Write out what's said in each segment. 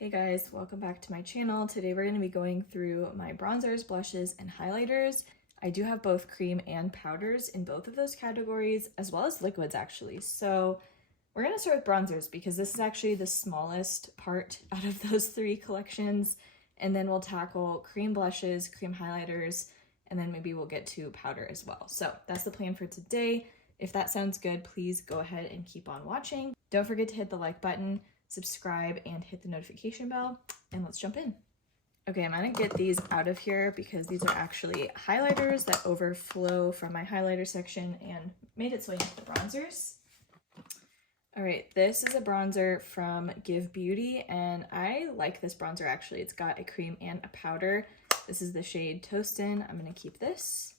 Hey guys, welcome back to my channel. Today we're going to be going through my bronzers, blushes, and highlighters. I do have both cream and powders in both of those categories, as well as liquids actually. So we're going to start with bronzers because this is actually the smallest part out of those three collections. And then we'll tackle cream blushes, cream highlighters, and then maybe we'll get to powder as well. So that's the plan for today. If that sounds good, please go ahead and keep on watching. Don't forget to hit the like button, subscribe, and hit the notification bell, and let's jump in. Okay, I'm gonna get these out of here because these are actually highlighters that overflow from my highlighter section and made its way into the bronzers. All right, this is a bronzer from Give Beauty, and I like this bronzer actually. It's got a cream and a powder. This is the shade Toastin'. I'm gonna keep this.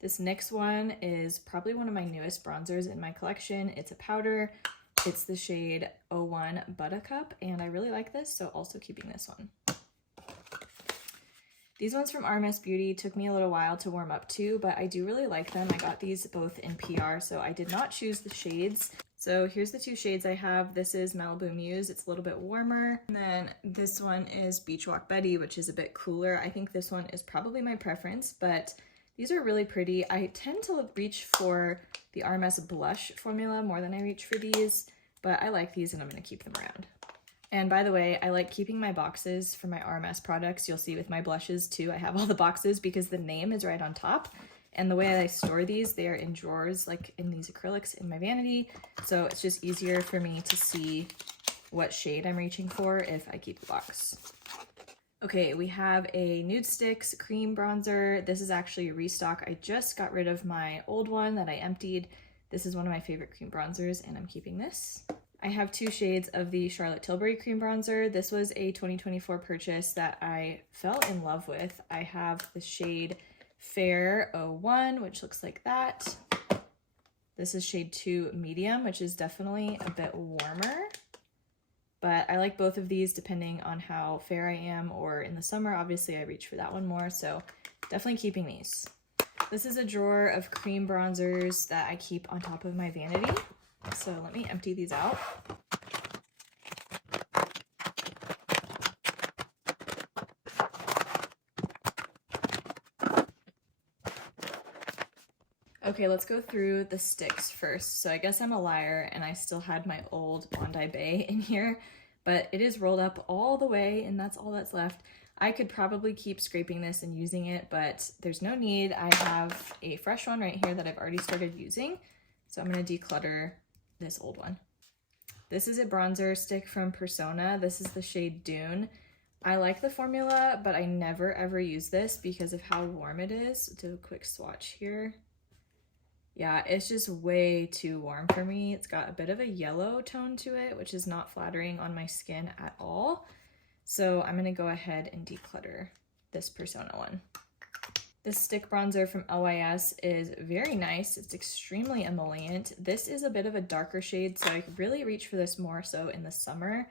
This next one is probably one of my newest bronzers in my collection. It's a powder. It's the shade 01 Buttercup, and I really like this, so also keeping this one. These ones from RMS Beauty took me a little while to warm up to, but I do really like them. I got these both in PR, so I did not choose the shades. So here's the two shades I have. This is Malibu Muse. It's a little bit warmer. And then this one is Beach Walk Betty, which is a bit cooler. I think this one is probably my preference, but these are really pretty. I tend to reach for the RMS blush formula more than I reach for these, but I like these and I'm gonna keep them around. And by the way, I like keeping my boxes for my RMS products. You'll see with my blushes too, I have all the boxes because the name is right on top. And the way I store these, they are in drawers, like in these acrylics in my vanity. So it's just easier for me to see what shade I'm reaching for if I keep the box. Okay, we have a Nude Sticks cream bronzer. This is actually a restock. I just got rid of my old one that I emptied. This is one of my favorite cream bronzers, and I'm keeping this. I have two shades of the Charlotte Tilbury cream bronzer. This was a 2024 purchase that I fell in love with. I have the shade Fair 01, which looks like that. This is shade 2 Medium, which is definitely a bit warmer. But I like both of these depending on how fair I am, or in the summer, obviously I reach for that one more, so definitely keeping these. This is a drawer of cream bronzers that I keep on top of my vanity. So let me empty these out. Okay, let's go through the sticks first. So I guess I'm a liar and I still had my old Bondi Bay in here, but it is rolled up all the way and that's all that's left. I could probably keep scraping this and using it, but there's no need. I have a fresh one right here that I've already started using. So I'm gonna declutter this old one. This is a bronzer stick from Persona. This is the shade Dune. I like the formula, but I never ever use this because of how warm it is. Do a quick swatch here. Yeah, it's just way too warm for me. It's got a bit of a yellow tone to it, which is not flattering on my skin at all. So I'm gonna go ahead and declutter this Persona one. This stick bronzer from LYS is very nice. It's extremely emollient. This is a bit of a darker shade, so I could really reach for this more so in the summer.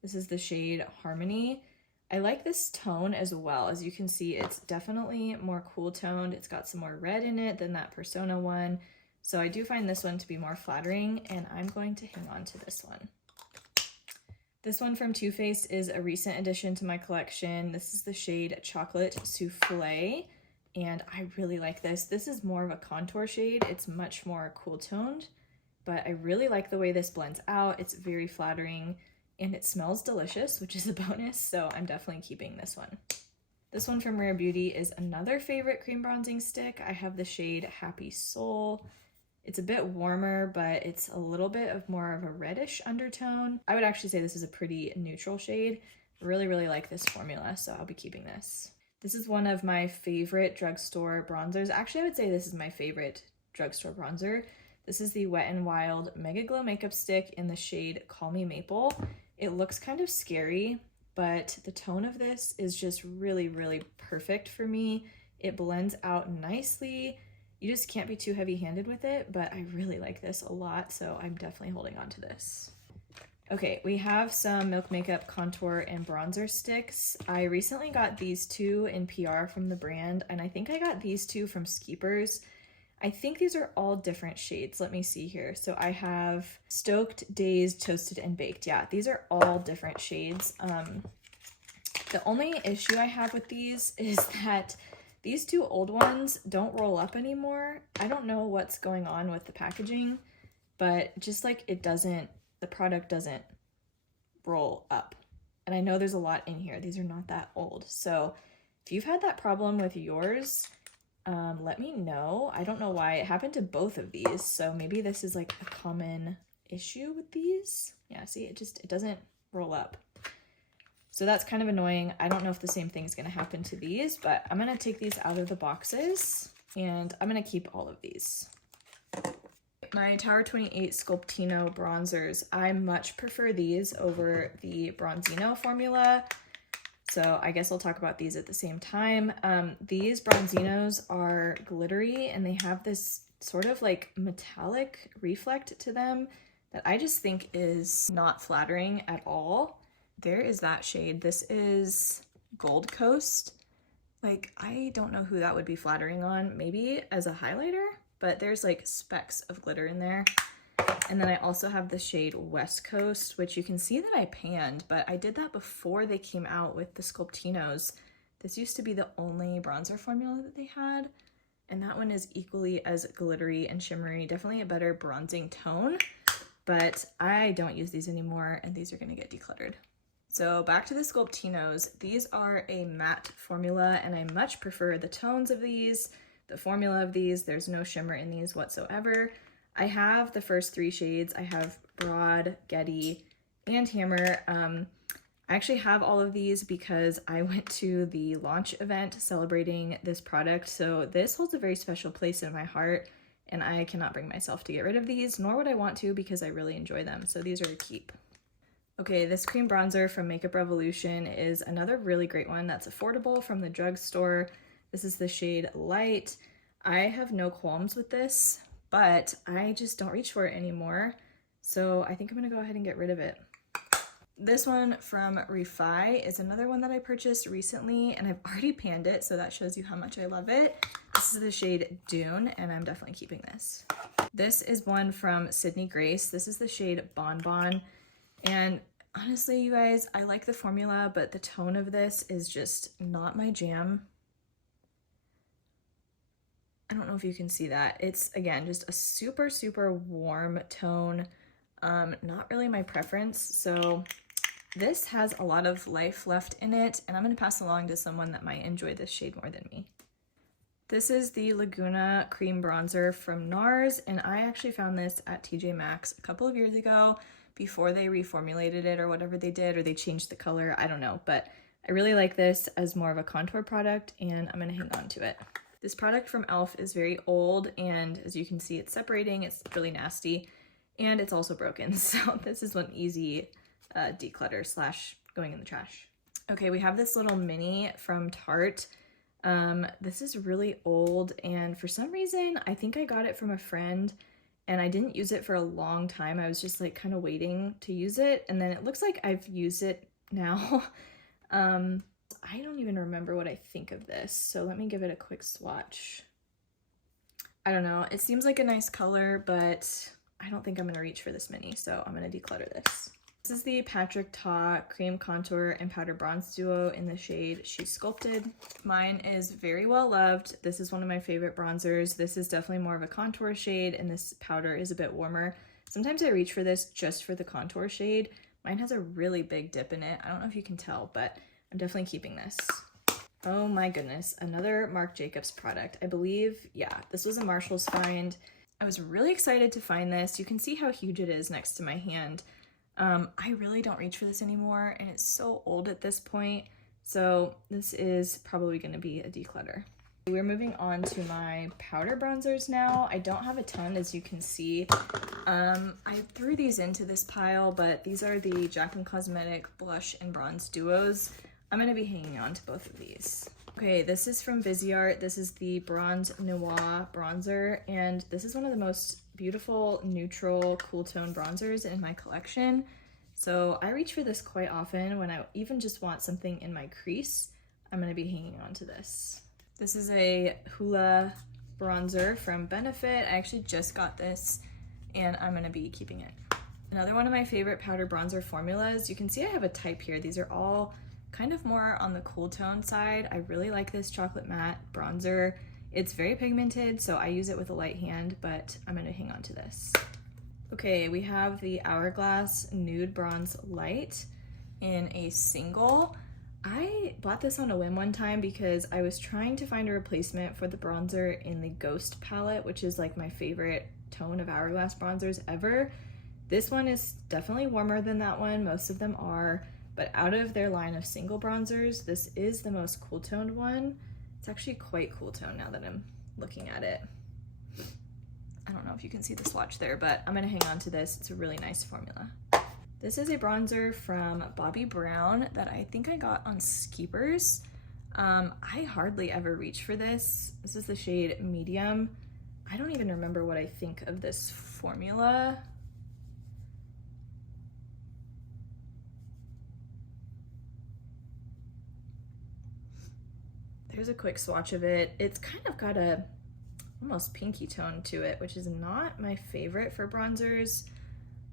This is the shade Harmony. I like this tone as well. As you can see, it's definitely more cool toned. It's got some more red in it than that Persona one. So I do find this one to be more flattering, and I'm going to hang on to this one. This one from Too Faced is a recent addition to my collection. This is the shade Chocolate Souffle, and I really like this. This is more of a contour shade. It's much more cool toned, but I really like the way this blends out. It's very flattering, and it smells delicious, which is a bonus, so I'm definitely keeping this one. This one from Rare Beauty is another favorite cream bronzing stick. I have the shade Happy Soul. It's a bit warmer, but it's a little bit of more of a reddish undertone. I would actually say this is a pretty neutral shade. I really, really like this formula, so I'll be keeping this. This is one of my favorite drugstore bronzers. Actually, I would say this is my favorite drugstore bronzer. This is the Wet n Wild Mega Glow Makeup Stick in the shade Call Me Maple. It looks kind of scary, but the tone of this is just really, really perfect for me. It blends out nicely. You just can't be too heavy-handed with it, but I really like this a lot, so I'm definitely holding on to this. Okay, we have some Milk Makeup contour and bronzer sticks. I recently got these two in PR from the brand, and I think I got these two from Skeepers. I think these are all different shades. Let me see here. So I have Stoked, Dazed, Toasted, and Baked. Yeah, these are all different shades. The only issue I have with these is that these two old ones don't roll up anymore. I don't know what's going on with the packaging, but just like the product doesn't roll up. And I know there's a lot in here. These are not that old. So if you've had that problem with yours, let me know. I don't know why it happened to both of these. So maybe this is like a common issue with these. Yeah, see, it doesn't roll up. So that's kind of annoying. I don't know if the same thing is going to happen to these, but I'm going to take these out of the boxes and I'm going to keep all of these. My Tower 28 Sculptino bronzers, I much prefer these over the Bronzino formula. So I guess I'll talk about these at the same time. These Bronzinos are glittery and they have this sort of like metallic reflect to them that I just think is not flattering at all. There is that shade. This is Gold Coast. Like, I don't know who that would be flattering on, maybe as a highlighter, but there's like specks of glitter in there. And then I also have the shade West Coast, which you can see that I panned, but I did that before they came out with the Sculptinos. This used to be the only bronzer formula that they had, and that one is equally as glittery and shimmery, definitely a better bronzing tone, but I don't use these anymore, and these are gonna get decluttered. So back to the Sculptinos, these are a matte formula, and I much prefer the tones of these, the formula of these. There's no shimmer in these whatsoever. I have the first three shades. I have Broad, Getty, and Hammer. I actually have all of these because I went to the launch event celebrating this product, so this holds a very special place in my heart, and I cannot bring myself to get rid of these, nor would I want to because I really enjoy them, so these are a keep. Okay, this cream bronzer from Makeup Revolution is another really great one that's affordable from the drugstore. This is the shade Light. I have no qualms with this, but I just don't reach for it anymore. So I think I'm gonna go ahead and get rid of it. This one from Refi is another one that I purchased recently and I've already panned it, so that shows you how much I love it. This is the shade Dune and I'm definitely keeping this. This is one from Sydney Grace. This is the shade Bon Bon. And honestly, you guys, I like the formula, but the tone of this is just not my jam. I don't know if you can see that. It's, again, just a super, super warm tone. Not really my preference. So this has a lot of life left in it, and I'm going to pass along to someone that might enjoy this shade more than me. This is the Laguna Cream Bronzer from NARS, and I actually found this at TJ Maxx a couple of years ago before they reformulated it or whatever they did, or they changed the color, I don't know, but I really like this as more of a contour product and I'm gonna hang on to it. This product from e.l.f. is very old and as you can see it's separating, it's really nasty, and it's also broken, so this is one easy declutter slash going in the trash. Okay, we have this little mini from Tarte. This is really old and for some reason I think I got it from a friend and I didn't use it for a long time. I was just like kind of waiting to use it, and then it looks like I've used it now. I don't even remember what I think of this, so let me give it a quick swatch. I don't know, it seems like a nice color, but I don't think I'm gonna reach for this mini, so I'm gonna declutter this. This is the Patrick Ta Cream Contour and Powder Bronze Duo in the shade She's Sculpted. Mine is very well loved. This is one of my favorite bronzers. This is definitely more of a contour shade, and this powder is a bit warmer. Sometimes I reach for this just for the contour shade. Mine has a really big dip in it. I don't know if you can tell, but I'm definitely keeping this. Oh my goodness, another Marc Jacobs product. I believe, yeah, this was a Marshall's find. I was really excited to find this. You can see how huge it is next to my hand. I really don't reach for this anymore, and it's so old at this point, so this is probably going to be a declutter. We're moving on to my powder bronzers now. I don't have a ton, as you can see. I threw these into this pile, but these are the Jaclyn Cosmetic Blush and Bronze Duos. I'm going to be hanging on to both of these. Okay, this is from Viseart. This is the Bronze Noir bronzer, and this is one of the most beautiful, neutral, cool tone bronzers in my collection. So I reach for this quite often when I even just want something in my crease. I'm going to be hanging on to this. This is a Hoola bronzer from Benefit. I actually just got this and I'm gonna be keeping it. Another one of my favorite powder bronzer formulas. You can see I have a type here. These are all kind of more on the cool tone side. I really like this chocolate matte bronzer. It's very pigmented, so I use it with a light hand, but I'm gonna hang on to this. Okay, we have the Hourglass Nude Bronze Light in a single. I bought this on a whim one time because I was trying to find a replacement for the bronzer in the Ghost palette, which is like my favorite tone of Hourglass bronzers ever. This one is definitely warmer than that one, most of them are, but out of their line of single bronzers, this is the most cool toned one. It's actually quite cool tone now that I'm looking at it. I don't know if you can see the swatch there, but I'm gonna hang on to this. It's a really nice formula. This is a bronzer from Bobbi Brown that I think I got on Skeepers. I hardly ever reach for this. This is the shade Medium. I don't even remember what I think of this formula. Here's a quick swatch of it. It's kind of got a almost pinky tone to it, which is not my favorite for bronzers,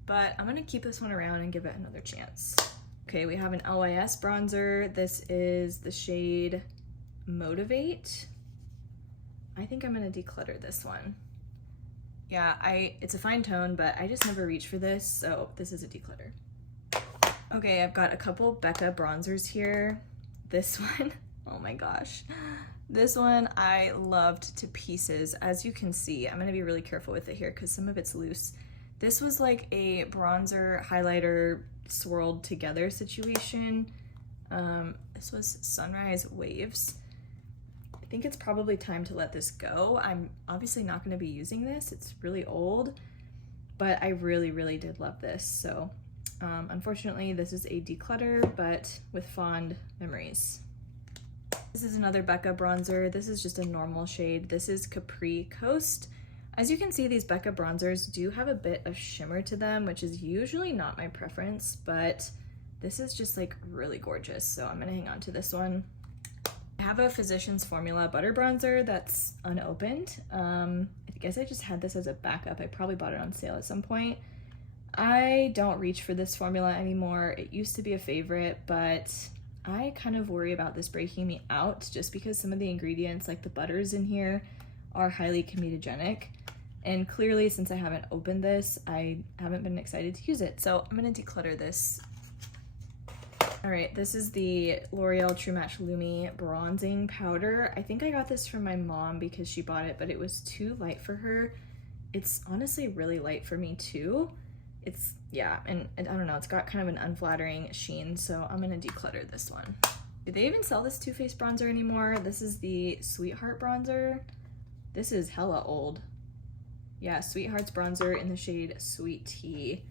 but I'm gonna keep this one around and give it another chance. Okay, we have an LYS bronzer. This is the shade Motivate. I think I'm gonna declutter this one. Yeah, it's a fine tone, but I just never reach for this, so this is a declutter. Okay, I've got a couple Becca bronzers here. This one, oh my gosh. This one I loved to pieces. As you can see, I'm gonna be really careful with it here because some of it's loose. This was like a bronzer highlighter swirled together situation. This was Sunrise Waves. I think it's probably time to let this go. I'm obviously not gonna be using this. It's really old, but I really, really did love this. So unfortunately, this is a declutter, but with fond memories. This is another Becca bronzer. This is just a normal shade. This is Capri Coast. As you can see, these Becca bronzers do have a bit of shimmer to them, which is usually not my preference, but this is just like really gorgeous. So I'm gonna hang on to this one. I have a Physicians Formula butter bronzer that's unopened. I guess I just had this as a backup. I probably bought it on sale at some point. I don't reach for this formula anymore. It used to be a favorite, but I kind of worry about this breaking me out just because some of the ingredients, like the butters in here, are highly comedogenic. And clearly, since I haven't opened this, I haven't been excited to use it. So I'm gonna declutter this. All right, this is the L'Oreal True Match Lumi Bronzing Powder. I think I got this from my mom because she bought it, but it was too light for her. It's honestly really light for me too. It's, yeah, and I don't know, it's got kind of an unflattering sheen, so I'm gonna declutter this one. Do they even sell this Too Faced bronzer anymore? This is the Sweetheart bronzer. This is hella old. Yeah, Sweetheart's bronzer in the shade Sweet Tea.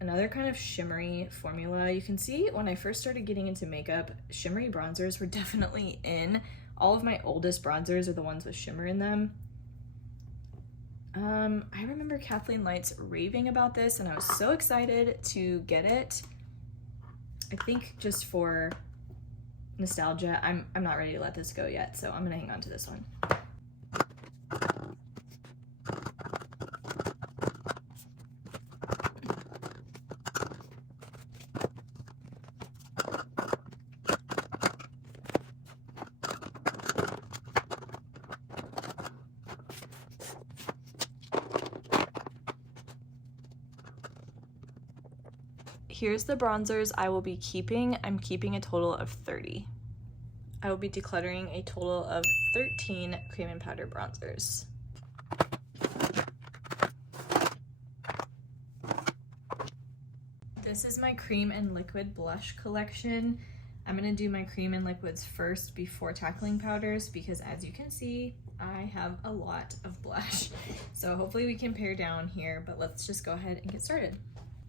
Another kind of shimmery formula. You can see when I first started getting into makeup, shimmery bronzers were definitely in. All of my oldest bronzers are the ones with shimmer in them. I remember Kathleen Lights raving about this and I was so excited to get it. I think just for nostalgia, I'm not ready to let this go yet, so I'm gonna hang on to this one. Here's the bronzers I will be keeping. I'm keeping a total of 30. I will be decluttering a total of 13 cream and powder bronzers. This is my cream and liquid blush collection. I'm gonna do my cream and liquids first before tackling powders because as you can see, I have a lot of blush. So hopefully we can pare down here, but let's just go ahead and get started.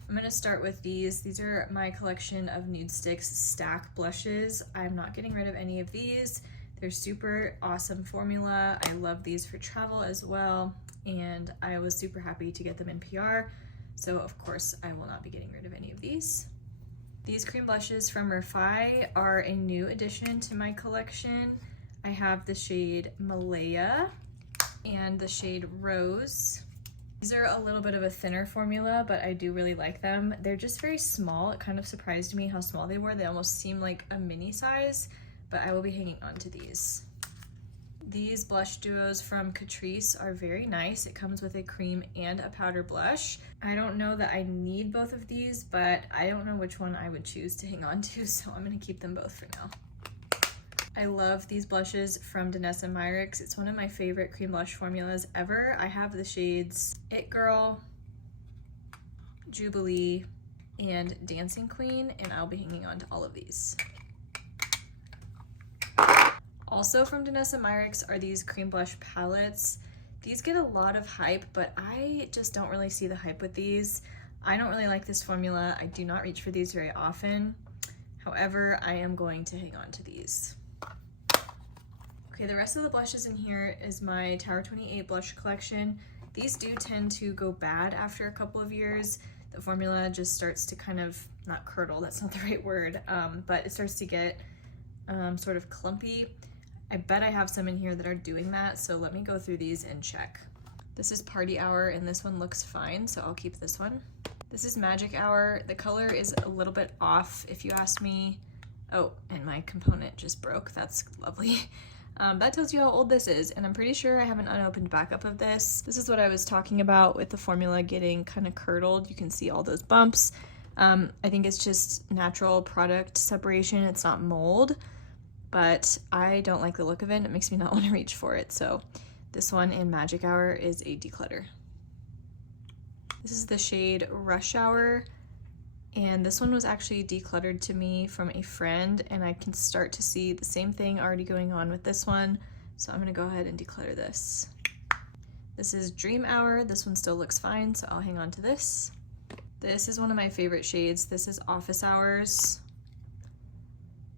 I'm gonna start with these. These are my collection of Nude Sticks stack blushes. I'm not getting rid of any of these. They're super awesome formula. I love these for travel as well. And I was super happy to get them in PR. So of course I will not be getting rid of any of these. These cream blushes from Refi are a new addition to my collection. I have the shade Malaya and the shade Rose. These are a little bit of a thinner formula, but I do really like them. They're just very small. It kind of surprised me how small they were. They almost seem like a mini size, but I will be hanging on to these. These blush duos from Catrice are very nice. It comes with a cream and a powder blush. I don't know that I need both of these, but I don't know which one I would choose to hang on to, so I'm gonna keep them both for now. I love these blushes from Danessa Myricks. It's one of my favorite cream blush formulas ever. I have the shades It Girl, Jubilee, and Dancing Queen, and I'll be hanging on to all of these. Also from Danessa Myricks are these cream blush palettes. These get a lot of hype, but I just don't really see the hype with these. I don't really like this formula. I do not reach for these very often. However, I am going to hang on to these. Okay, the rest of the blushes in here is my Tower 28 blush collection. These do tend to go bad after a couple of years. The formula just starts to kind of, not curdle, that's not the right word, but it starts to get sort of clumpy. I bet I have some in here that are doing that, so let me go through these and check. This is Party Hour, and this one looks fine, so I'll keep this one. This is Magic Hour. The color is a little bit off, if you ask me. Oh, and my component just broke. That's lovely. That tells you how old this is, and I'm pretty sure I have an unopened backup of this. This is what I was talking about with the formula getting kind of curdled. You can see all those bumps. I think it's just natural product separation. It's not mold. But I don't like the look of it. It makes me not want to reach for it. So this one in Magic Hour is a declutter. This is the shade Rush Hour. And this one was actually decluttered to me from a friend, and I can start to see the same thing already going on with this one. So I'm gonna go ahead and declutter this. This is Dream Hour. This one still looks fine, so I'll hang on to this. This is one of my favorite shades. This is Office Hours.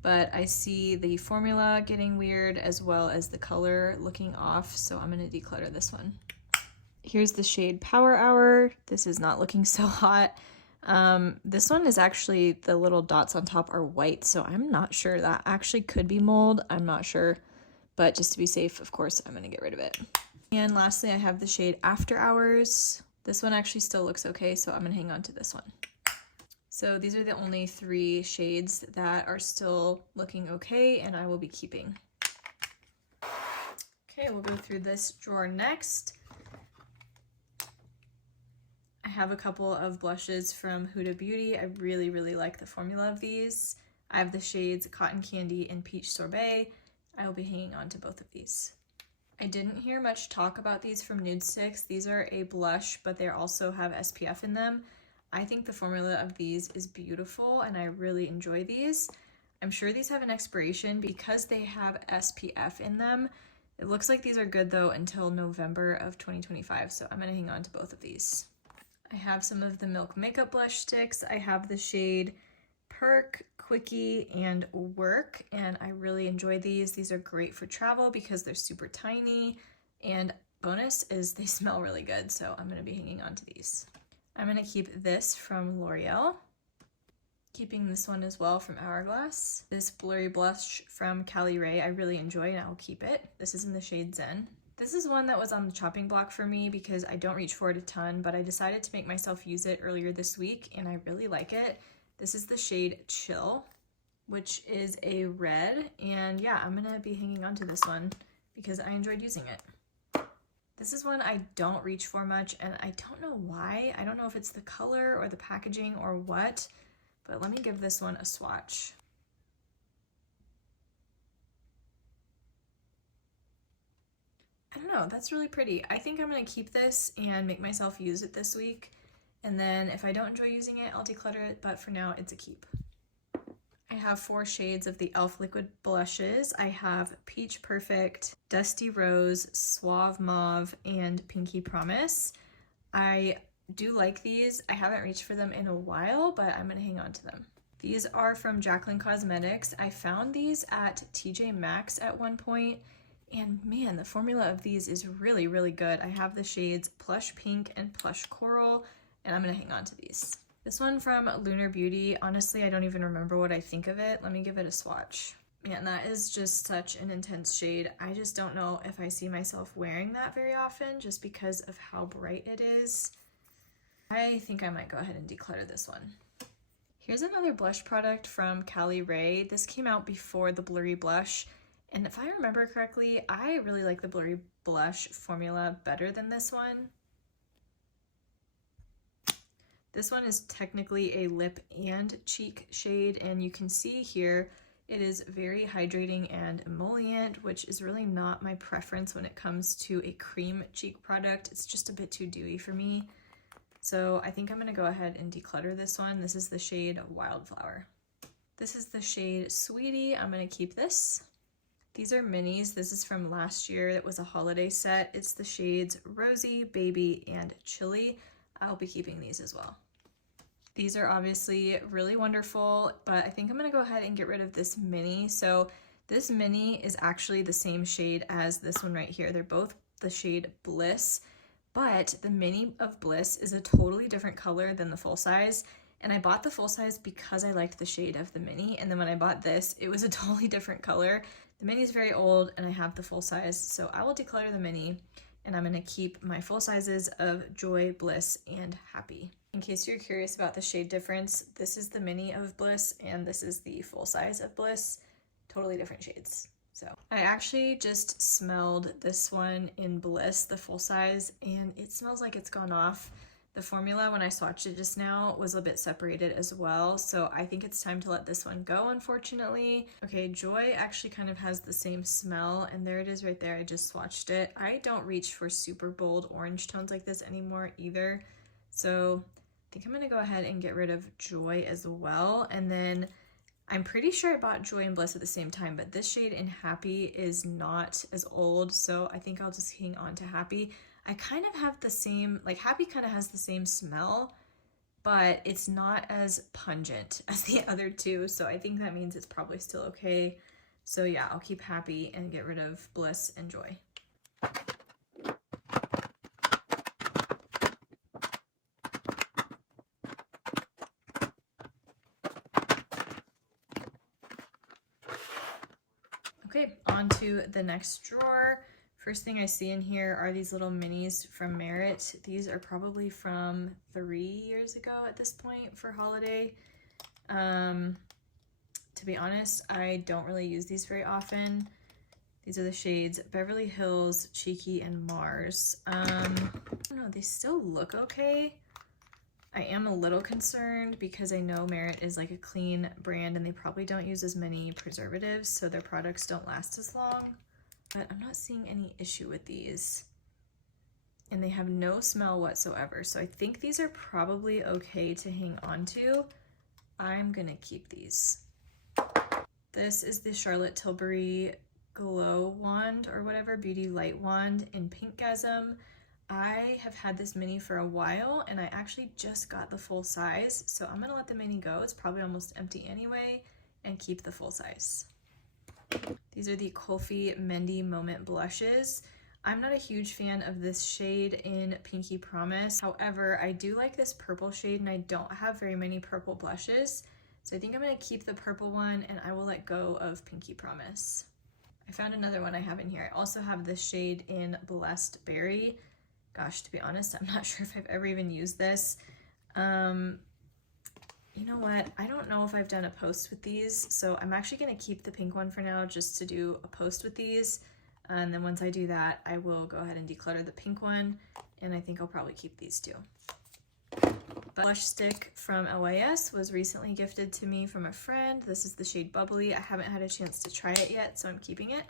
But I see the formula getting weird as well as the color looking off, so I'm gonna declutter this one. Here's the shade Power Hour. This is not looking so hot. This one is actually, the little dots on top are white, so I'm not sure. That actually could be mold, I'm not sure. But just to be safe, of course, I'm gonna get rid of it. And lastly, I have the shade After Hours. This one actually still looks okay, so I'm gonna hang on to this one. So these are the only 3 shades that are still looking okay, and I will be keeping. Okay, we'll go through this drawer next. I have a couple of blushes from Huda Beauty. I really, really like the formula of these. I have the shades Cotton Candy and Peach Sorbet. I will be hanging on to both of these. I didn't hear much talk about these from Nude Sticks. These are a blush, but they also have SPF in them. I think the formula of these is beautiful, and I really enjoy these. I'm sure these have an expiration because they have SPF in them. It looks like these are good though until November of 2025, so I'm gonna hang on to both of these. I have some of the Milk Makeup Blush Sticks. I have the shade Perk, Quickie, and Work, and I really enjoy these. These are great for travel because they're super tiny, and bonus is they smell really good, so I'm gonna be hanging on to these. I'm gonna keep this from L'Oreal. Keeping this one as well from Hourglass. This Blurry Blush from Cali Ray I really enjoy, and I will keep it. This is in the shade Zen. This is one that was on the chopping block for me because I don't reach for it a ton, but I decided to make myself use it earlier this week, and I really like it. This is the shade Chill, which is a red, and yeah, I'm gonna be hanging on to this one because I enjoyed using it. This is one I don't reach for much, and I don't know why. I don't know if it's the color or the packaging or what, but let me give this one a swatch. I don't know, that's really pretty. I think I'm gonna keep this and make myself use it this week, and then if I don't enjoy using it, I'll declutter it, but for now, it's a keep. I have 4 shades of the e.l.f. liquid blushes. I have Peach Perfect, Dusty Rose, Suave Mauve, and Pinky Promise. I do like these. I haven't reached for them in a while, but I'm gonna hang on to them. These are from Jaclyn Cosmetics. I found these at TJ Maxx at one point, and man, the formula of these is really, really good. I have the shades Plush Pink and Plush Coral, and I'm gonna hang on to these. This one from Lunar Beauty, honestly, I don't even remember what I think of it. Let me give it a swatch. Man, that is just such an intense shade. I just don't know if I see myself wearing that very often just because of how bright it is. I think I might go ahead and declutter this one. Here's another blush product from Cali Ray. This came out before the Blurry Blush, and if I remember correctly, I really like the Blurry Blush formula better than this one. This one is technically a lip and cheek shade, and you can see here it is very hydrating and emollient, which is really not my preference when it comes to a cream cheek product. It's just a bit too dewy for me. So I think I'm gonna go ahead and declutter this one. This is the shade Wildflower. This is the shade Sweetie. I'm gonna keep this. These are minis. This is from last year. It was a holiday set. It's the shades Rosy, Baby, and Chili. I'll be keeping these as well. These are obviously really wonderful, but I think I'm gonna go ahead and get rid of this mini. So this mini is actually the same shade as this one right here. They're both the shade Bliss, but the mini of Bliss is a totally different color than the full size. And I bought the full size because I liked the shade of the mini. And then when I bought this, it was a totally different color. The mini is very old and I have the full size. So I will declutter the mini and I'm gonna keep my full sizes of Joy, Bliss, and Happy. In case you're curious about the shade difference, this is the mini of Bliss and this is the full size of Bliss. Totally different shades. So I actually just smelled this one in Bliss, the full size, and it smells like it's gone off. The formula, when I swatched it just now, was a bit separated as well, so I think it's time to let this one go, unfortunately. Okay, Joy actually kind of has the same smell, and there it is right there. I just swatched it. I don't reach for super bold orange tones like this anymore either, so I think I'm gonna go ahead and get rid of Joy as well. And then I'm pretty sure I bought Joy and Bliss at the same time, but this shade in Happy is not as old, so I think I'll just hang on to Happy. I kind of have the same, like Happy kind of has the same smell, but it's not as pungent as the other two, so I think that means it's probably still okay. So yeah, I'll keep Happy and get rid of Bliss and Joy. Okay, on to the next drawer. First thing I see in here are these little minis from Merit. These are probably from 3 years ago at this point for holiday. To be honest, I don't really use these very often. These are the shades Beverly Hills, Cheeky, and Mars. I don't know, they still look okay. I am a little concerned because I know Merit is like a clean brand and they probably don't use as many preservatives, so their products don't last as long. But I'm not seeing any issue with these. And they have no smell whatsoever, so I think these are probably okay to hang on to. I'm gonna keep these. This is the Charlotte Tilbury Glow Wand or whatever, Beauty Light Wand in Pinkgasm. I have had this mini for a while and I actually just got the full size, so I'm gonna let the mini go. It's probably almost empty anyway, and keep the full size. These are the Kulfi Mendy Moment blushes. I'm not a huge fan of this shade in Pinky Promise. However, I do like this purple shade and I don't have very many purple blushes. So I think I'm gonna keep the purple one and I will let go of Pinky Promise. I found another one I have in here. I also have this shade in Blessed Berry. Gosh, to be honest, I'm not sure if I've ever even used this. You know what? I don't know if I've done a post with these, so I'm actually going to keep the pink one for now just to do a post with these. And then once I do that, I will go ahead and declutter the pink one, and I think I'll probably keep these too. Blush stick from LYS was recently gifted to me from a friend. This is the shade Bubbly. I haven't had a chance to try it yet, so I'm keeping it.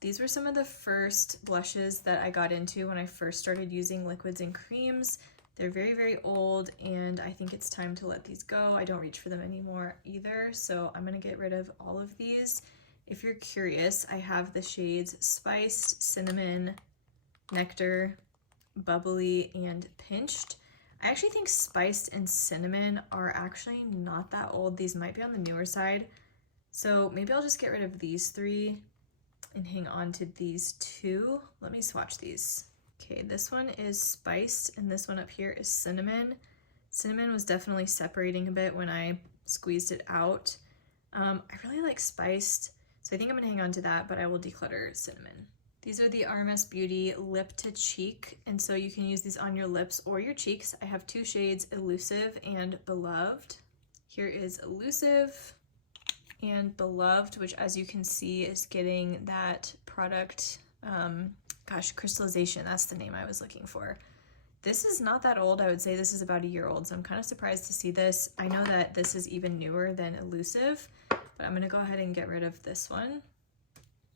These were some of the first blushes that I got into when I first started using liquids and creams. They're very, very old, and I think it's time to let these go. I don't reach for them anymore either, so I'm gonna get rid of all of these. If you're curious, I have the shades Spiced, Cinnamon, Nectar, Bubbly, and Pinched. I actually think Spiced and Cinnamon are actually not that old. These might be on the newer side, so maybe I'll just get rid of these three and hang on to these two. Let me swatch these. Okay, this one is Spiced and this one up here is Cinnamon. Cinnamon was definitely separating a bit when I squeezed it out. I really like Spiced. So I think I'm gonna hang on to that, but I will declutter Cinnamon. These are the RMS Beauty Lip to Cheek, and so you can use these on your lips or your cheeks. I have two shades, Elusive and Beloved. Here is Elusive and Beloved, which as you can see is getting that product, crystallization, that's the name I was looking for. This is not that old. I would say this is about a year old, so I'm kind of surprised to see this. I know that this is even newer than Elusive, but I'm gonna go ahead and get rid of this one.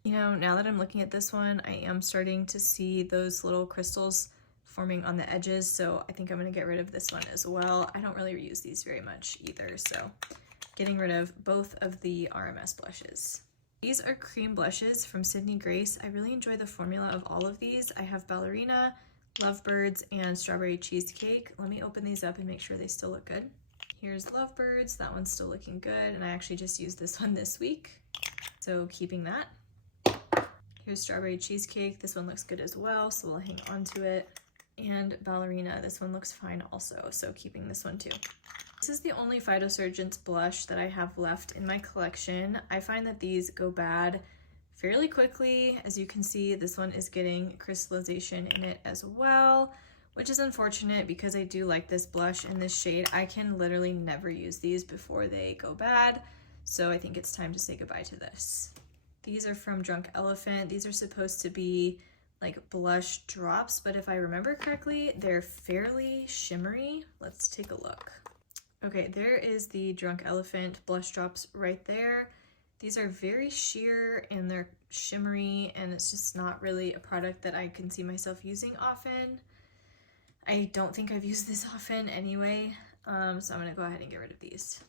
You know, now that I'm looking at this one, I am starting to see those little crystals forming on the edges, so I think I'm gonna get rid of this one as well. I don't really reuse these very much either, so getting rid of both of the RMS blushes. These are cream blushes from Sydney Grace. I really enjoy the formula of all of these. I have Ballerina, Lovebirds, and Strawberry Cheesecake. Let me open these up and make sure they still look good. Here's Lovebirds, that one's still looking good, and I actually just used this one this week, so keeping that. Here's Strawberry Cheesecake, this one looks good as well, so we'll hang on to it. And Ballerina, this one looks fine also, so keeping this one too. This is the only Phytosurgence blush that I have left in my collection. I find that these go bad fairly quickly. As you can see, this one is getting crystallization in it as well, which is unfortunate because I do like this blush in this shade. I can literally never use these before they go bad, so I think it's time to say goodbye to this. These are from Drunk Elephant. These are supposed to be like blush drops, but if I remember correctly, they're fairly shimmery. Let's take a look. Okay, there is the Drunk Elephant blush drops right there. These are very sheer and they're shimmery, and it's just not really a product that I can see myself using often. I don't think I've used this often anyway, so I'm gonna go ahead and get rid of these.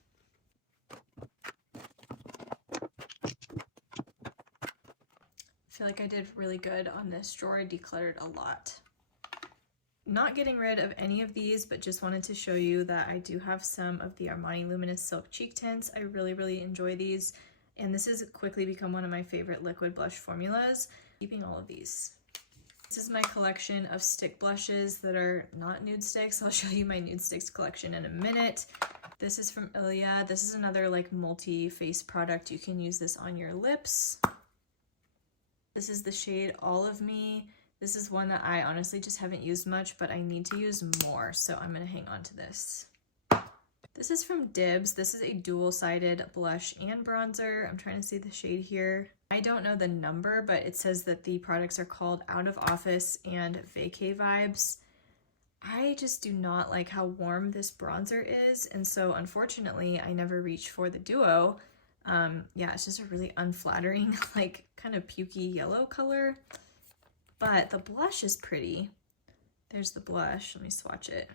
I feel like I did really good on this drawer. I decluttered a lot. Not getting rid of any of these, but just wanted to show you that I do have some of the Armani Luminous Silk Cheek Tints. I really enjoy these, and this has quickly become one of my favorite liquid blush formulas. Keeping all of these. This is my collection of stick blushes that are not nude sticks. I'll show you my nude sticks collection in a minute. This is from Ilia. This is another like multi-face product. You can use this on your lips. This is the shade All of Me. This is one that I honestly just haven't used much, but I need to use more, so I'm gonna hang on to this. This is from Dibs. This is a dual-sided blush and bronzer. I'm trying to see the shade here. I don't know the number, but it says that the products are called Out of Office and Vacay Vibes. I just do not like how warm this bronzer is, and so unfortunately, I never reached for the duo. Yeah, it's just a really unflattering, like kind of pukey yellow color. But the blush is pretty. There's the blush. Let me swatch it.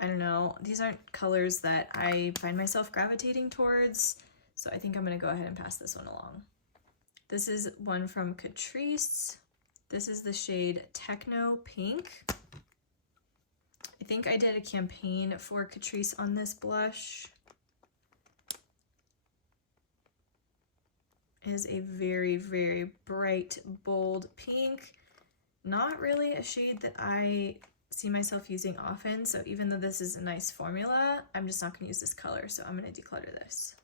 I don't know. These aren't colors that I find myself gravitating towards, so I think I'm going to go ahead and pass this one along. This is one from Catrice. This is the shade Techno Pink. I think I did a campaign for Catrice on this blush. Is a very bright, bold pink. Not really a shade that I see myself using often, so even though this is a nice formula, I'm just not gonna use this color, so I'm gonna declutter this.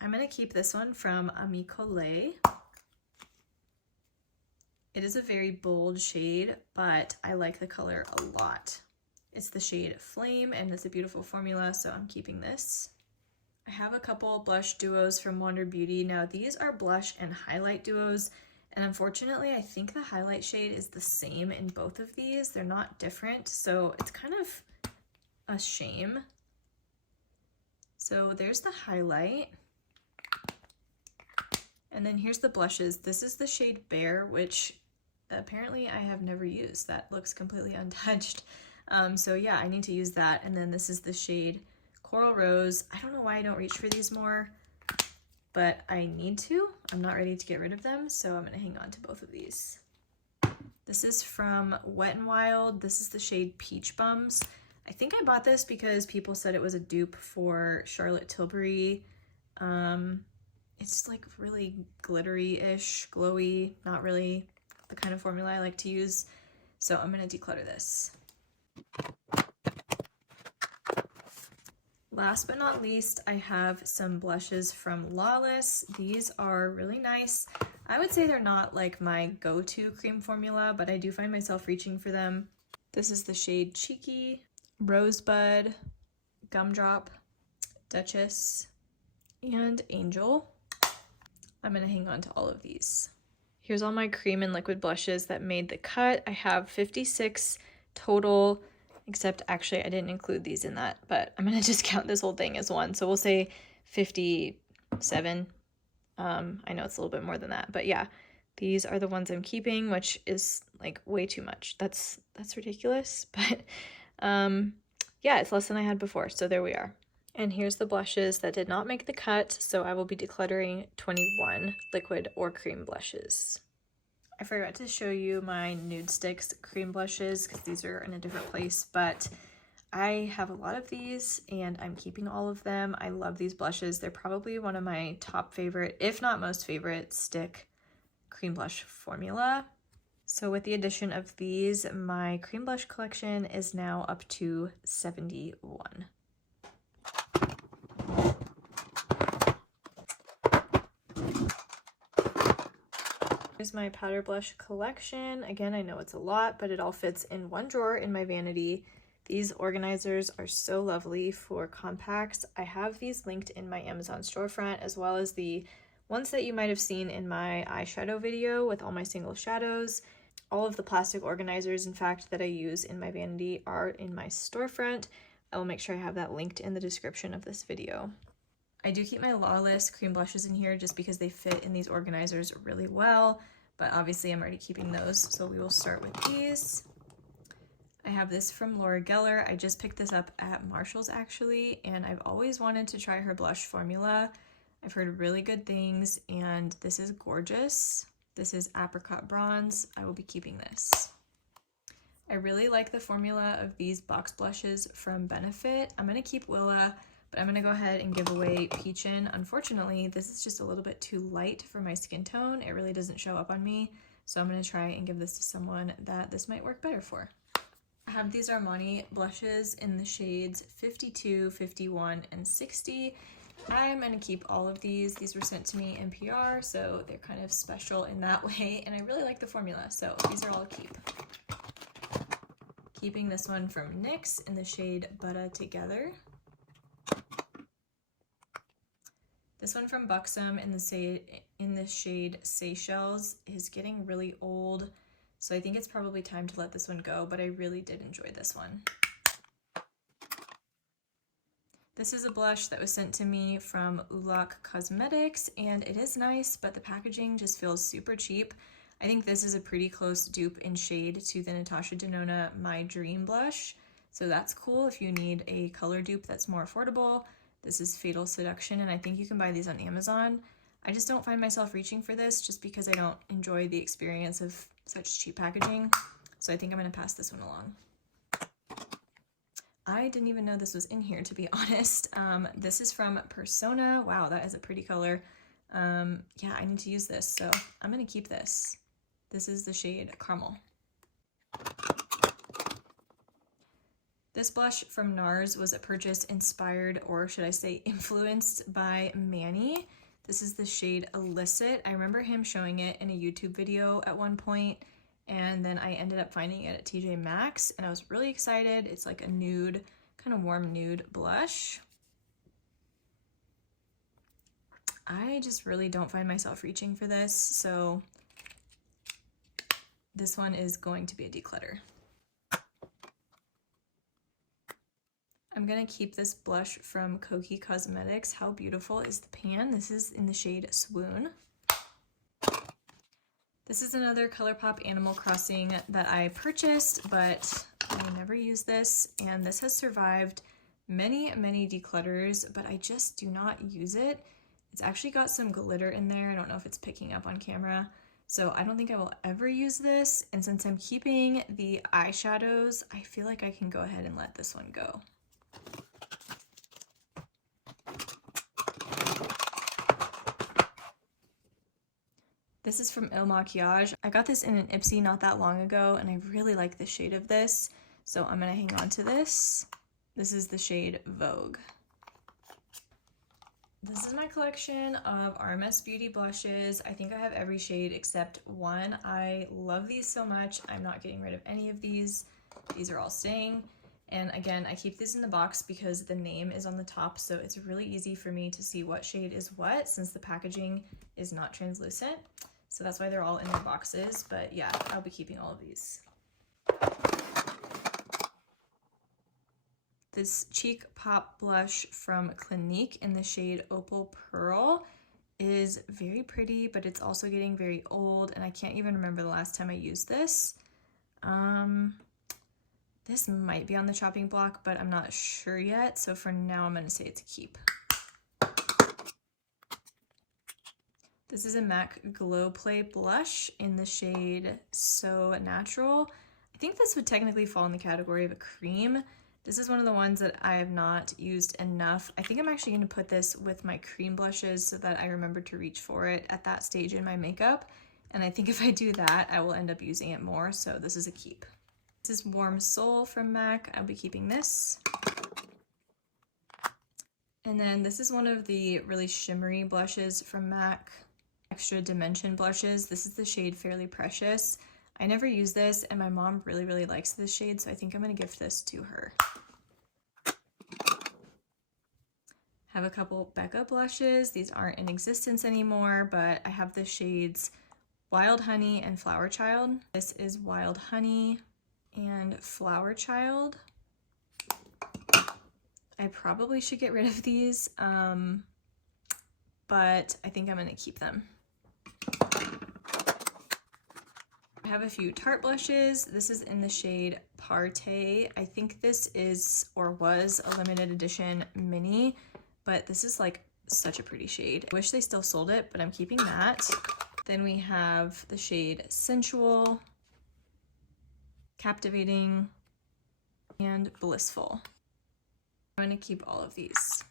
I'm gonna keep this one from Ami Collet. It is a very bold shade, but I like the color a lot. It's the shade Flame, and it's a beautiful formula, so I'm keeping this. I have a couple blush duos from Wander Beauty. Now these are blush and highlight duos, and unfortunately I think the highlight shade is the same in both of these. They're not different, so it's kind of a shame. So there's the highlight. And then here's the blushes. This is the shade Bear, which apparently I have never used. That looks completely untouched. So yeah, I need to use that. And then this is the shade Coral Rose. I don't know why I don't reach for these more, but I need to. I'm not ready to get rid of them, so I'm gonna hang on to both of these. This is from Wet n Wild. This is the shade Peach Bums. I think I bought this because people said it was a dupe for Charlotte Tilbury. It's like really glittery-ish, glowy, not really the kind of formula I like to use, so I'm gonna declutter this. Last but not least, I have some blushes from Lawless. These are really nice. I would say they're not like my go-to cream formula, but I do find myself reaching for them. This is the shade Cheeky, Rosebud, Gumdrop, Duchess, and Angel. I'm gonna hang on to all of these. Here's all my cream and liquid blushes that made the cut. I have 56 total, except actually I didn't include these in that, but I'm gonna just count this whole thing as one. So we'll say 57. I know it's a little bit more than that, but yeah, these are the ones I'm keeping, which is like way too much. That's ridiculous, but yeah, it's less than I had before, so there we are. And here's the blushes that did not make the cut, so I will be decluttering 21 liquid or cream blushes. I forgot to show you my Nude Sticks cream blushes because these are in a different place, but I have a lot of these and I'm keeping all of them. I love these blushes. They're probably one of my top favorite, if not most favorite, stick cream blush formula. So with the addition of these, my cream blush collection is now up to 71. Here's my powder blush collection. Again, I know it's a lot, but it all fits in one drawer in my vanity. These organizers are so lovely for compacts. I have these linked in my Amazon storefront, as well as the ones that you might have seen in my eyeshadow video with all my single shadows. All of the plastic organizers, in fact, that I use in my vanity are in my storefront. I will make sure I have that linked in the description of this video. I do keep my Lawless cream blushes in here just because they fit in these organizers really well, but obviously I'm already keeping those, so we will start with these. I have this from Laura Geller. I just picked this up at Marshall's actually, and I've always wanted to try her blush formula. I've heard really good things, and this is gorgeous. This is Apricot Bronze. I will be keeping this. I really like the formula of these box blushes from Benefit. I'm gonna keep Willa, but I'm gonna go ahead and give away Peachin'. Unfortunately, this is just a little bit too light for my skin tone. It really doesn't show up on me, so I'm gonna try and give this to someone that this might work better for. I have these Armani blushes in the shades 52, 51, and 60. I'm gonna keep all of these. These were sent to me in PR, so they're kind of special in that way, and I really like the formula, so these are all keep. Keeping this one from NYX in the shade Butta Together. This one from Buxom in the shade Seychelles is getting really old, so I think it's probably time to let this one go, but I really did enjoy this one. This is a blush that was sent to me from Ulak Cosmetics, and it is nice, but the packaging just feels super cheap. I think this is a pretty close dupe in shade to the Natasha Denona My Dream blush, so that's cool if you need a color dupe that's more affordable. This is Fatal Seduction, and I think you can buy these on Amazon. I just don't find myself reaching for this just because I don't enjoy the experience of such cheap packaging, so I think I'm going to pass this one along. I didn't even know this was in here, to be honest. This is from Persona. Wow, that is a pretty color. Yeah, I need to use this, so I'm going to keep this. This is the shade Caramel. This blush from NARS was a purchase inspired, or should I say influenced, by Manny. This is the shade Illicit. I remember him showing it in a YouTube video at one point, and then I ended up finding it at TJ Maxx, and I was really excited. It's like a nude, kind of warm nude blush. I just really don't find myself reaching for this, so this one is going to be a declutter. I'm gonna keep this blush from Koki Cosmetics. How beautiful is the pan? This is in the shade Swoon. This is another ColourPop Animal Crossing that I purchased, but I never used this, and this has survived many declutters, but I just do not use it. It's actually got some glitter in there. I don't know if it's picking up on camera, so I don't think I will ever use this, and since I'm keeping the eyeshadows, I feel like I can go ahead and let this one go. This is from Il Makiage. I got this in an Ipsy not that long ago, and I really like the shade of this, so I'm gonna hang on to this. This is the shade Vogue. This is my collection of RMS Beauty blushes. I think I have every shade except one. I love these so much. I'm not getting rid of any of these. These are all staying. And again, I keep these in the box because the name is on the top, so it's really easy for me to see what shade is what since the packaging is not translucent. So that's why they're all in their boxes. But yeah, I'll be keeping all of these. This Cheek Pop blush from Clinique in the shade Opal Pearl is very pretty, but it's also getting very old, and I can't even remember the last time I used this. This might be on the chopping block, but I'm not sure yet, so for now I'm going to say it's a keep. This is a MAC Glow Play blush in the shade So Natural. I think this would technically fall in the category of a cream. This is one of the ones that I have not used enough. I think I'm actually going to put this with my cream blushes so that I remember to reach for it at that stage in my makeup. And I think if I do that, I will end up using it more, so this is a keep. This is Warm Soul from MAC. I'll be keeping this. And then this is one of the really shimmery blushes from MAC. Extra Dimension blushes. This is the shade Fairly Precious. I never use this, and my mom really, really likes this shade, so I think I'm going to gift this to her. Have a couple Becca blushes. These aren't in existence anymore, but I have the shades Wild Honey and Flower Child. This is Wild Honey and Flower Child. I probably should get rid of these, but I think I'm going to keep them. I have a few Tarte blushes. This is in the shade Partay. I think this is or was a limited edition mini, but this is like such a pretty shade. I wish they still sold it, but I'm keeping that. Then we have the shade Sensual, Captivating, and Blissful. I'm going to keep all of these.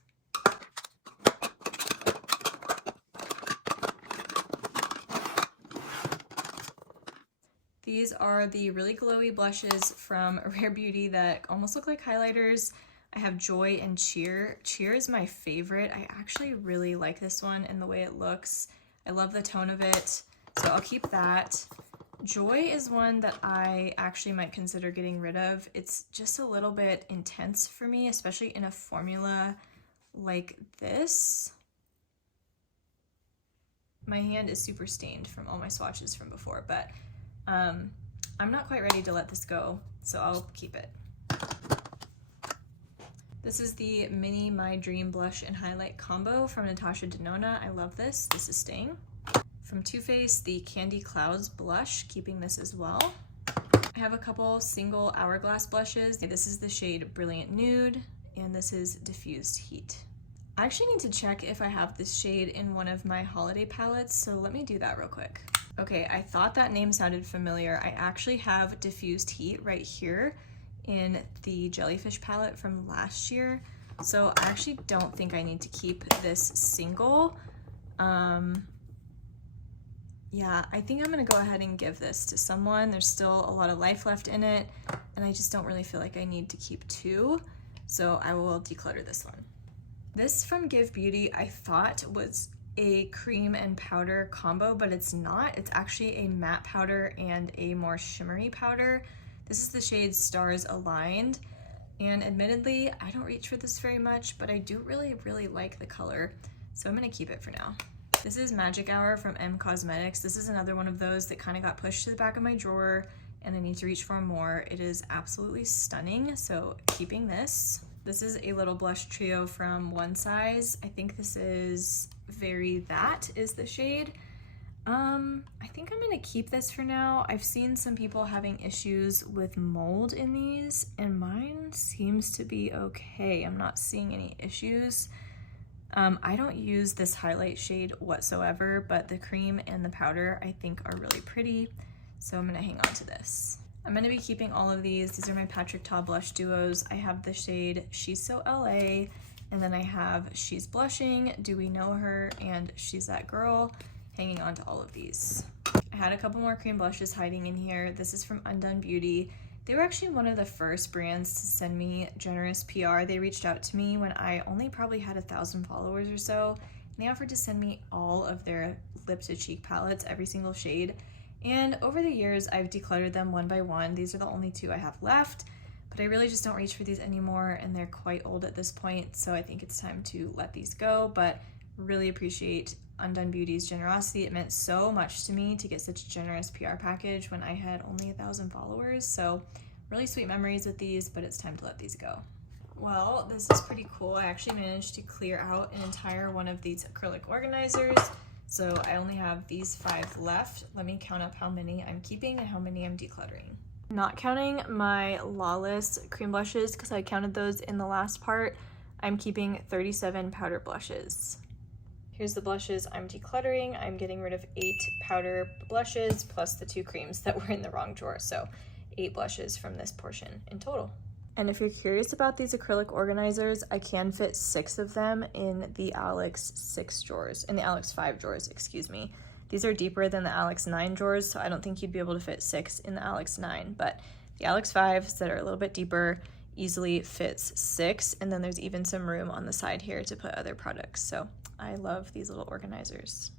These are the really glowy blushes from Rare Beauty that almost look like highlighters. I have Joy and Cheer. Cheer is my favorite. I actually really like this one and the way it looks. I love the tone of it, so I'll keep that. Joy is one that I actually might consider getting rid of. It's just a little bit intense for me, especially in a formula like this. My hand is super stained from all my swatches from before, but I'm not quite ready to let this go, so I'll keep it. This is the Mini My Dream Blush and Highlight Combo from Natasha Denona. I love this. This is staying. From Too Faced, the Candy Clouds blush, keeping this as well. I have a couple single hourglass blushes. This is the shade Brilliant Nude, and this is Diffused Heat. I actually need to check if I have this shade in one of my holiday palettes, so let me do that real quick. Okay, I thought that name sounded familiar. I actually have Diffused Heat right here in the Jellyfish palette from last year, so I actually don't think I need to keep this single. Yeah, I think I'm gonna go ahead and give this to someone. There's still a lot of life left in it, and I just don't really feel like I need to keep two, so I will declutter this one. This from Give Beauty I thought was a cream and powder combo, but it's not. It's actually a matte powder and a more shimmery powder. This is the shade Stars Aligned, and admittedly, I don't reach for this very much, but I do really, really like the color, so I'm gonna keep it for now. This is Magic Hour from M Cosmetics. This is another one of those that kind of got pushed to the back of my drawer, and I need to reach for more. It is absolutely stunning, so keeping this. This is a little blush trio from One Size. I think this is Very That is the shade. I think I'm gonna keep this for now. I've seen some people having issues with mold in these, and mine seems to be okay. I'm not seeing any issues. I don't use this highlight shade whatsoever, but the cream and the powder I think are really pretty, so I'm gonna hang on to this. I'm gonna be keeping all of these. These are my Patrick Ta blush duos. I have the shade She's So LA, and then I have She's Blushing, Do We Know Her, and She's That Girl, hanging on to all of these. I had a couple more cream blushes hiding in here. This is from Undone Beauty. They were actually one of the first brands to send me generous PR. They reached out to me when I only probably had 1,000 followers or so, and they offered to send me all of their lip to cheek palettes, every single shade. And over the years, I've decluttered them one by one. These are the only two I have left, but I really just don't reach for these anymore, and they're quite old at this point, so I think it's time to let these go. But really appreciate Undone Beauty's generosity. It meant so much to me to get such a generous PR package when I had only 1,000 followers. So really sweet memories with these, but it's time to let these go. Well, this is pretty cool. I actually managed to clear out an entire one of these acrylic organizers. So I only have these 5 left. Let me count up how many I'm keeping and how many I'm decluttering. Not counting my Lawless cream blushes, because I counted those in the last part, I'm keeping 37 powder blushes. Here's the blushes I'm decluttering. I'm getting rid of 8 powder blushes plus the 2 creams that were in the wrong drawer. So 8 blushes from this portion in total. And if you're curious about these acrylic organizers, I can fit 6 of them in the Alex 6 drawers, in the Alex 5 drawers, excuse me. These are deeper than the Alex 9 drawers, so I don't think you'd be able to fit 6 in the Alex 9, but the Alex 5s that are a little bit deeper easily fits 6, and then there's even some room on the side here to put other products. So I love these little organizers.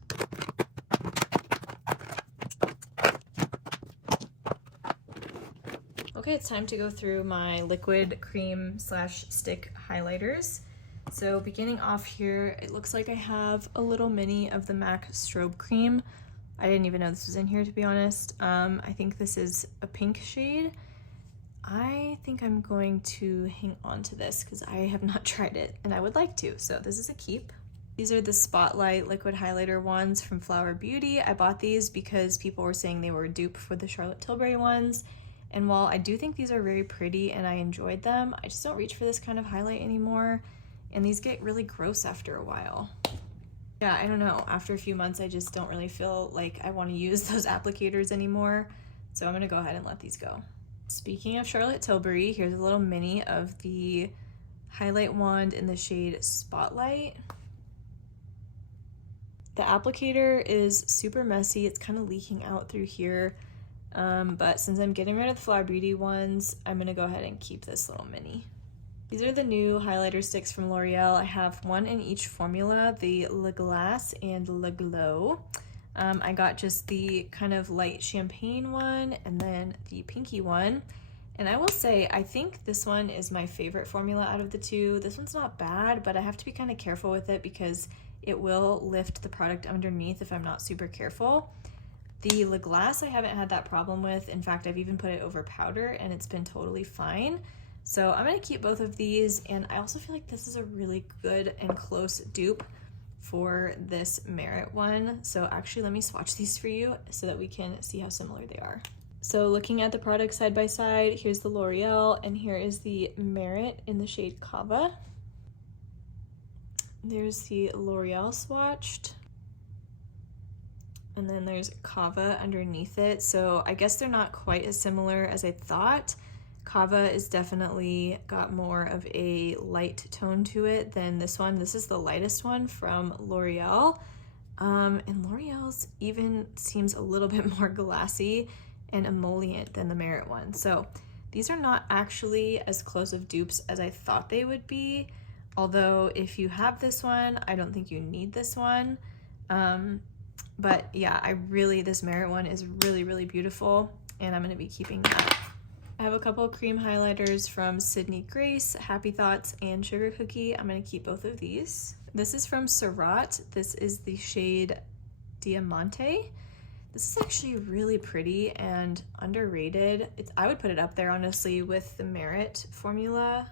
Okay, it's time to go through my liquid cream slash stick highlighters. So beginning off here, it looks like I have a little mini of the MAC Strobe Cream. I didn't even know this was in here, to be honest. I think this is a pink shade. I think I'm going to hang on to this because I have not tried it and I would like to, so this is a keep. These are the Spotlight liquid highlighter ones from Flower Beauty. I bought these because people were saying they were a dupe for the Charlotte Tilbury ones. And while I do think these are very pretty and I enjoyed them, I just don't reach for this kind of highlight anymore. And these get really gross after a while. Yeah, I don't know. After a few months, I just don't really feel like I want to use those applicators anymore. So I'm going to go ahead and let these go. Speaking of Charlotte Tilbury, here's a little mini of the highlight wand in the shade Spotlight. The applicator is super messy. It's kind of leaking out through here. But since I'm getting rid of the Flower Beauty ones, I'm going to go ahead and keep this little mini. These are the new highlighter sticks from L'Oreal. I have one in each formula, the Le Glace and Le Glow. I got just the kind of light champagne one and then the pinky one. And I will say, I think this one is my favorite formula out of the two. This one's not bad, but I have to be kind of careful with it because it will lift the product underneath if I'm not super careful. The Le Glace I haven't had that problem with. In fact, I've even put it over powder and it's been totally fine. So I'm going to keep both of these, and I also feel like this is a really good and close dupe for this Merit one. So actually let me swatch these for you so that we can see how similar they are. So looking at the products side by side, here's the L'Oreal and here is the Merit in the shade Cava. There's the L'Oreal swatched. And then there's Cava underneath it. So I guess they're not quite as similar as I thought. Cava is definitely got more of a light tone to it than this one. This is the lightest one from L'Oreal. And L'Oreal's even seems a little bit more glassy and emollient than the Merit one. So these are not actually as close of dupes as I thought they would be. Although if you have this one, I don't think you need this one. But yeah, this Merit one is really, really beautiful and I'm gonna be keeping that. I have a couple of cream highlighters from Sydney Grace, Happy Thoughts, and Sugar Cookie. I'm going to keep both of these. This is from Surratt. This is the shade Diamante. This is actually really pretty and underrated. I would put it up there, honestly, with the Merit formula.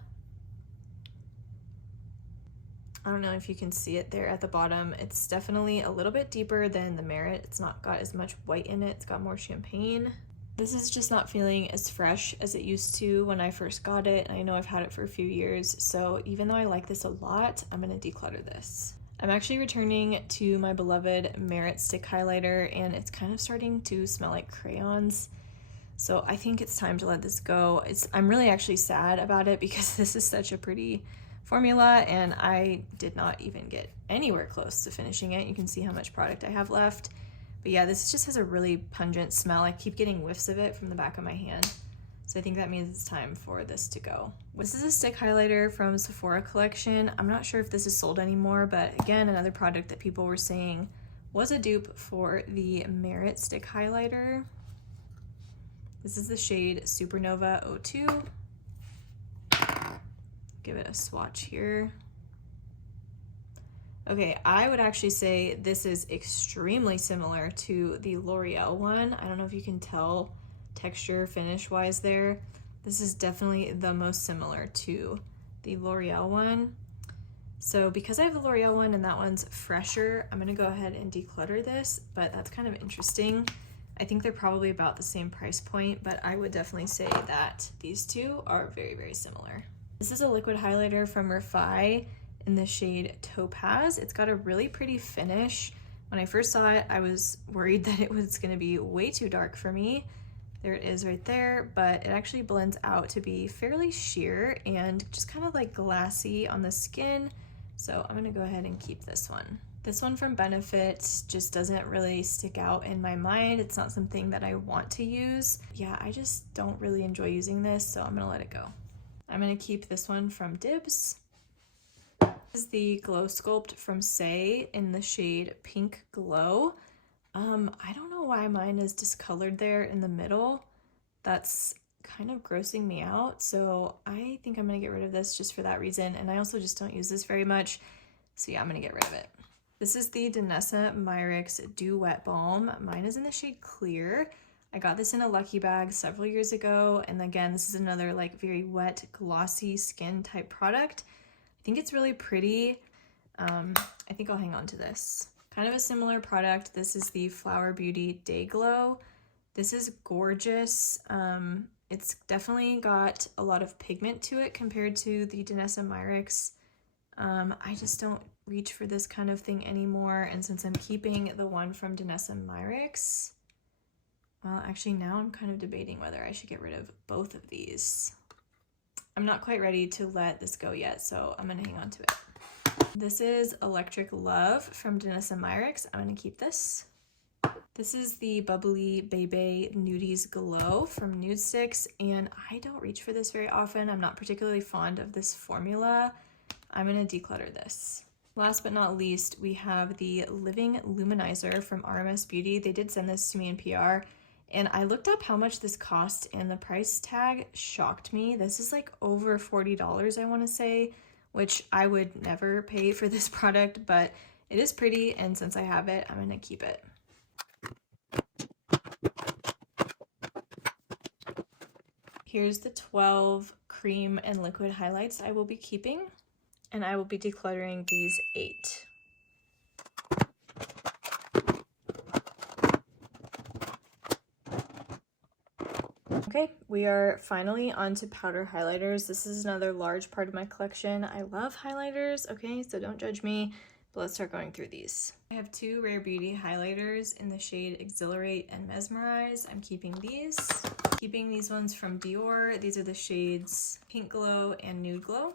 I don't know if you can see it there at the bottom. It's definitely a little bit deeper than the Merit. It's not got as much white in it. It's got more champagne. This is just not feeling as fresh as it used to when I first got it. I know I've had it for a few years, so even though I like this a lot, I'm gonna declutter this. I'm actually returning to my beloved Merit stick highlighter, and it's kind of starting to smell like crayons. So I think it's time to let this go. I'm really actually sad about it because this is such a pretty formula, and I did not even get anywhere close to finishing it. You can see how much product I have left. But yeah, this just has a really pungent smell. I keep getting whiffs of it from the back of my hand. So I think that means it's time for this to go. This is a stick highlighter from Sephora collection. I'm not sure if this is sold anymore, but again, another product that people were saying was a dupe for the Merit stick highlighter. This is the shade Supernova 02. Give it a swatch here. Okay, I would actually say this is extremely similar to the L'Oreal one. I don't know if you can tell texture finish wise there. This is definitely the most similar to the L'Oreal one. So because I have the L'Oreal one and that one's fresher, I'm gonna go ahead and declutter this, but that's kind of interesting. I think they're probably about the same price point, but I would definitely say that these two are very, very similar. This is a liquid highlighter from Refi in the shade Topaz. It's got a really pretty finish. When I first saw it, I was worried that it was gonna be way too dark for me. There it is right there, but it actually blends out to be fairly sheer and just kind of like glassy on the skin. So I'm gonna go ahead and keep this one. This one from Benefit just doesn't really stick out in my mind. It's not something that I want to use. Yeah, I just don't really enjoy using this, so I'm gonna let it go. I'm gonna keep this one from Dibs. This is the Glow Sculpt from Say in the shade Pink Glow. I don't know why mine is discolored there in the middle. That's kind of grossing me out, so I think I'm gonna get rid of this just for that reason, and I also just don't use this very much, so yeah, I'm gonna get rid of it. This is the Danessa Myricks Dew Wet Balm. Mine is in the shade Clear. I got this in a Lucky Bag several years ago, and again, this is another like very wet, glossy skin type product. I think it's really pretty. I think I'll hang on to this. Kind of a similar product. This is the Flower Beauty Day Glow. This is gorgeous. It's definitely got a lot of pigment to it compared to the Danessa Myricks. I just don't reach for this kind of thing anymore, and since I'm keeping the one from Danessa Myricks, well, actually now I'm kind of debating whether I should get rid of both of these. I'm not quite ready to let this go yet, so I'm gonna hang on to it. This is Electric Love from Danessa Myricks. I'm gonna keep this. This is the Bubbly Bebe Nudies Glow from Nude Sticks, and I don't reach for this very often. I'm not particularly fond of this formula. I'm gonna declutter this. Last but not least, we have the Living Luminizer from RMS Beauty. They did send this to me in PR, and I looked up how much this cost, and the price tag shocked me. This is like over $40, I wanna say, which I would never pay for this product, but it is pretty, and since I have it, I'm gonna keep it. Here's the 12 cream and liquid highlights I will be keeping, and I will be decluttering these 8. Okay, we are finally on to powder highlighters. This is another large part of my collection. I love highlighters, okay, so don't judge me, but let's start going through these. I have 2 Rare Beauty highlighters in the shade Exhilarate and Mesmerize. I'm keeping these. Keeping these ones from Dior. These are the shades Pink Glow and Nude Glow.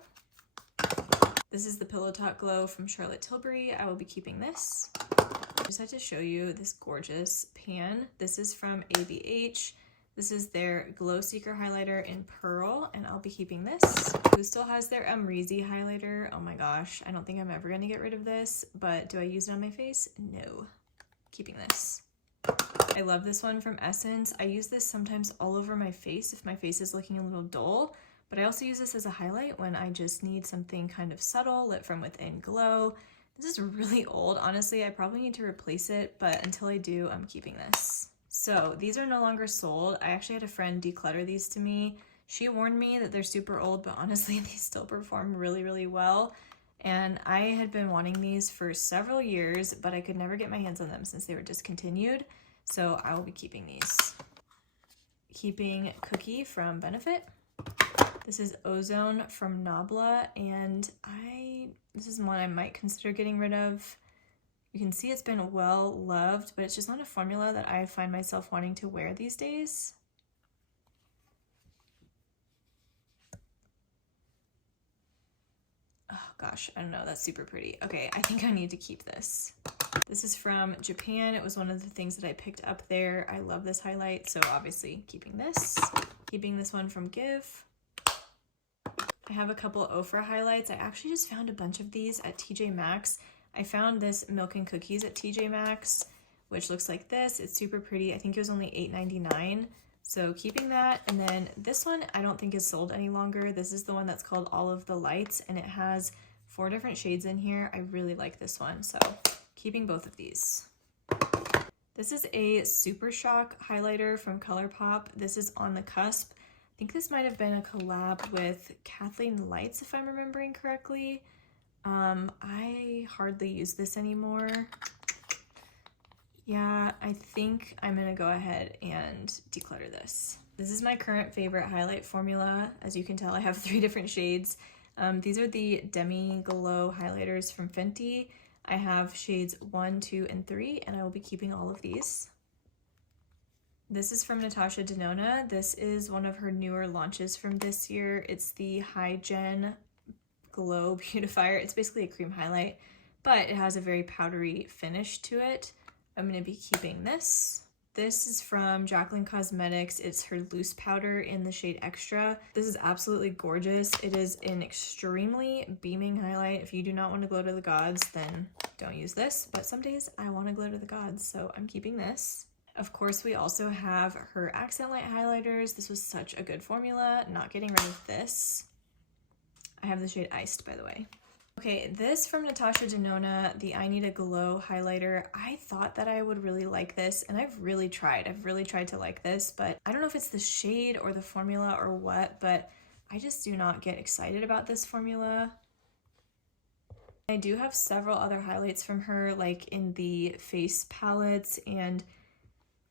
This is the Pillow Talk Glow from Charlotte Tilbury. I will be keeping this. I just had to show you this gorgeous pan. This is from ABH. This is their Glow Seeker highlighter in Pearl, and I'll be keeping this. Who still has their Amrezy highlighter? Oh my gosh, I don't think I'm ever gonna get rid of this, but do I use it on my face? No. Keeping this. I love this one from Essence. I use this sometimes all over my face if my face is looking a little dull, but I also use this as a highlight when I just need something kind of subtle, lit from within glow. This is really old, honestly. I probably need to replace it, but until I do, I'm keeping this. So these are no longer sold. I actually had a friend declutter these to me. She warned me that they're super old, but honestly, they still perform really, really well. And I had been wanting these for several years, but I could never get my hands on them since they were discontinued. So I will be keeping these. Keeping Cookie from Benefit. This is Ozone from Nabla, and this is one I might consider getting rid of. You can see it's been well loved, but it's just not a formula that I find myself wanting to wear these days. Oh gosh, I don't know, that's super pretty. Okay, I think I need to keep this. This is from Japan. It was one of the things that I picked up there. I love this highlight, so obviously keeping this. Keeping this one from Give. I have a couple Ofra highlights. I actually just found a bunch of these at TJ Maxx. I found this Milk and Cookies at TJ Maxx, which looks like this. It's super pretty. I think it was only $8.99. So keeping that. And then this one I don't think is sold any longer. This is the one that's called All of the Lights, and it has 4 different shades in here. I really like this one, so keeping both of these. This is a Super Shock highlighter from ColourPop. This is On the Cusp. I think this might have been a collab with Kathleen Lights, if I'm remembering correctly. I hardly use this anymore. Yeah, I think I'm gonna go ahead and declutter this. This is my current favorite highlight formula. As you can tell, I have 3 different shades. These are the Demi Glow highlighters from Fenty. I have shades 1, 2, and 3, and I will be keeping all of these. This is from Natasha Denona. This is one of her newer launches from this year. It's the High Gen Glow Beautifier. It's basically a cream highlight, but it has a very powdery finish to it. I'm going to be keeping this. This is from Jaclyn Cosmetics. It's her loose powder in the shade Extra. This is absolutely gorgeous. It is an extremely beaming highlight. If you do not want to glow to the gods, then don't use this. But some days I want to glow to the gods, so I'm keeping this. Of course, we also have her Accent Light highlighters. This was such a good formula. Not getting rid of this. I have the shade Iced, by the way. Okay, this from Natasha Denona, the I Need a Glow highlighter. I thought that I would really like this, and I've really tried to like this, but I don't know if it's the shade or the formula or what, but I just do not get excited about this formula. I do have several other highlights from her, like in the face palettes and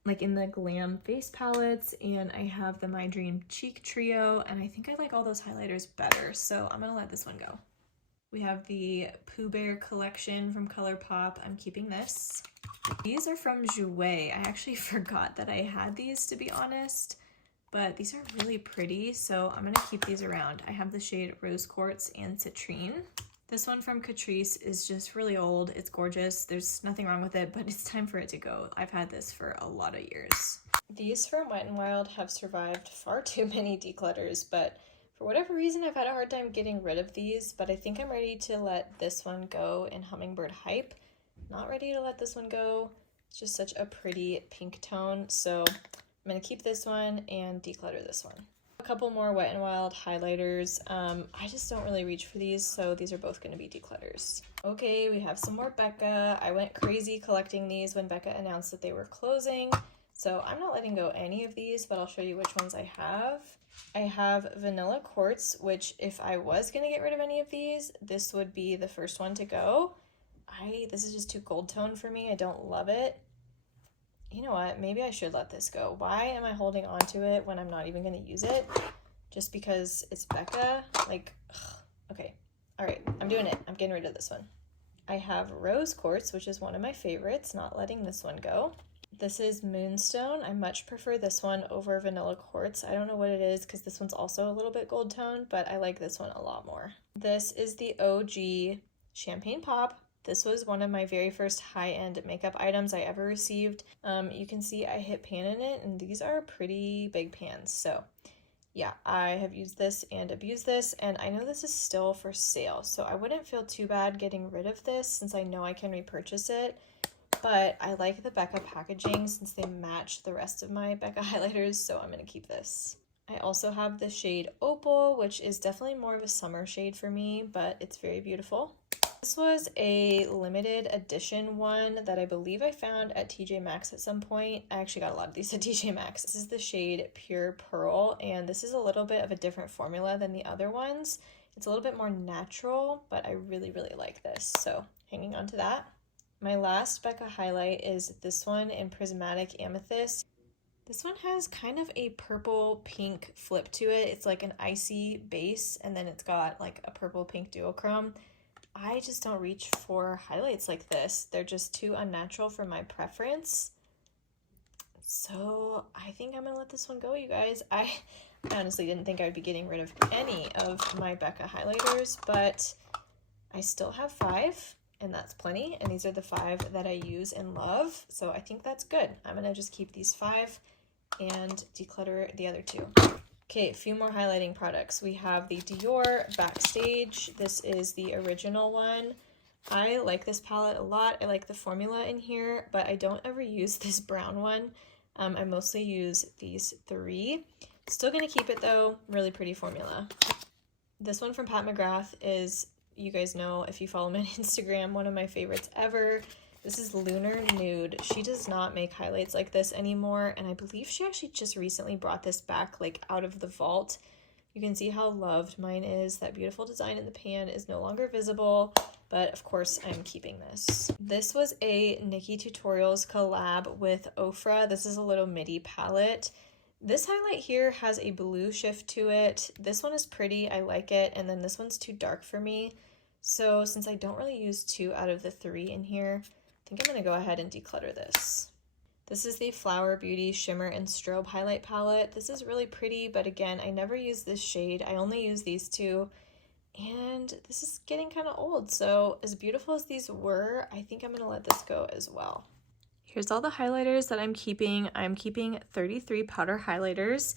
like in the Glam face palettes, and I have the My Dream Cheek Trio, and I think I like all those highlighters better, so I'm gonna let this one go. We have the Pooh Bear collection from ColourPop. I'm keeping this. These are from Jouer. I actually forgot that I had these, to be honest, but these are really pretty, so I'm gonna keep these around. I have the shade Rose Quartz and Citrine. This one from Catrice is just really old. It's gorgeous. There's nothing wrong with it, but it's time for it to go. I've had this for a lot of years. These from Wet n Wild have survived far too many declutters, but for whatever reason, I've had a hard time getting rid of these, but I think I'm ready to let this one go in Hummingbird Hype. Not ready to let this one go. It's just such a pretty pink tone, so I'm going to keep this one and declutter this one. A couple more Wet n Wild highlighters. I just don't really reach for these, so these are both going to be declutters. Okay, we have some more Becca. I went crazy collecting these when Becca announced that they were closing, so I'm not letting go any of these, but I'll show you which ones I have. I have Vanilla Quartz, which if I was going to get rid of any of these, this would be the first one to go. This is just too gold tone for me. I don't love it. You know what? Maybe I should let this go. Why am I holding on to it when I'm not even going to use it? Just because it's Becca? Like, ugh. Okay. All right. I'm doing it. I'm getting rid of this one. I have Rose Quartz, which is one of my favorites. Not letting this one go. This is Moonstone. I much prefer this one over Vanilla Quartz. I don't know what it is because this one's also a little bit gold toned, but I like this one a lot more. This is the OG Champagne Pop. This was one of my very first high-end makeup items I ever received. You can see I hit pan in it, and these are pretty big pans. So yeah, I have used this and abused this, and I know this is still for sale, so I wouldn't feel too bad getting rid of this since I know I can repurchase it. But I like the Becca packaging since they match the rest of my Becca highlighters, so I'm going to keep this. I also have the shade Opal, which is definitely more of a summer shade for me, but it's very beautiful. This was a limited edition one that I believe I found at TJ Maxx at some point. I actually got a lot of these at TJ Maxx. This is the shade Pure Pearl, and this is a little bit of a different formula than the other ones. It's a little bit more natural, but I really, really like this, so hanging on to that. My last Becca highlight is this one in Prismatic Amethyst. This one has kind of a purple pink flip to it. It's like an icy base, and then it's got like a purple pink duochrome. I just don't reach for highlights like this. They're just too unnatural for my preference. So I think I'm gonna let this one go, you guys. I honestly didn't think I would be getting rid of any of my Becca highlighters, but I still have 5. And that's plenty, and these are the 5 that I use and love, so I think that's good. I'm gonna just keep these 5 and declutter the other 2. Okay, a few more highlighting products. We have the Dior Backstage. This is the original one. I like this palette a lot. I like the formula in here, but I don't ever use this brown one. I mostly use these three. Still gonna keep it though, really pretty formula. This one from Pat McGrath is, you guys know if you follow me on Instagram, one of my favorites ever. This is Lunar Nude. She does not make highlights like this anymore, and I believe she actually just recently brought this back like out of the vault. You can see how loved mine is. That beautiful design in the pan is no longer visible, but of course I'm keeping this. This was a Nikki Tutorials collab with Ofra. This is a little midi palette. This highlight here has a blue shift to it. This one is pretty, I like it, and then this one's too dark for me. So since I don't really use 2 out of the 3 in here, I think I'm gonna go ahead and declutter this. This is the Flower Beauty Shimmer and Strobe Highlight Palette. This is really pretty, but again, I never use this shade. I only use these 2, and this is getting kind of old. So as beautiful as these were, I think I'm gonna let this go as well. Here's all the highlighters that I'm keeping. I'm keeping 33 powder highlighters,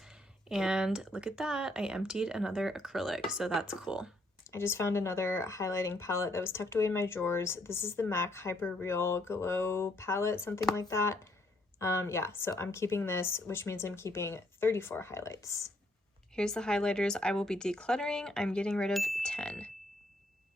and look at that, I emptied another acrylic, so that's cool. I just found another highlighting palette that was tucked away in my drawers. This is the MAC Hyper Real Glow palette, something like that. Yeah, so I'm keeping this, which means I'm keeping 34 highlights. Here's the highlighters I will be decluttering. I'm getting rid of 10.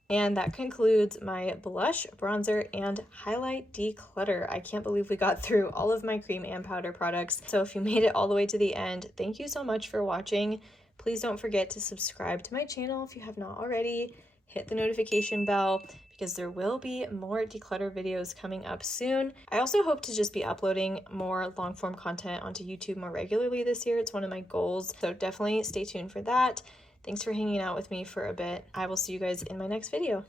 And that concludes my blush, bronzer, and highlight declutter. I can't believe we got through all of my cream and powder products. So if you made it all the way to the end, thank you so much for watching. Please don't forget to subscribe to my channel if you have not already. Hit the notification bell because there will be more declutter videos coming up soon. I also hope to just be uploading more long form content onto YouTube more regularly this year. It's one of my goals, so definitely stay tuned for that. Thanks for hanging out with me for a bit. I will see you guys in my next video.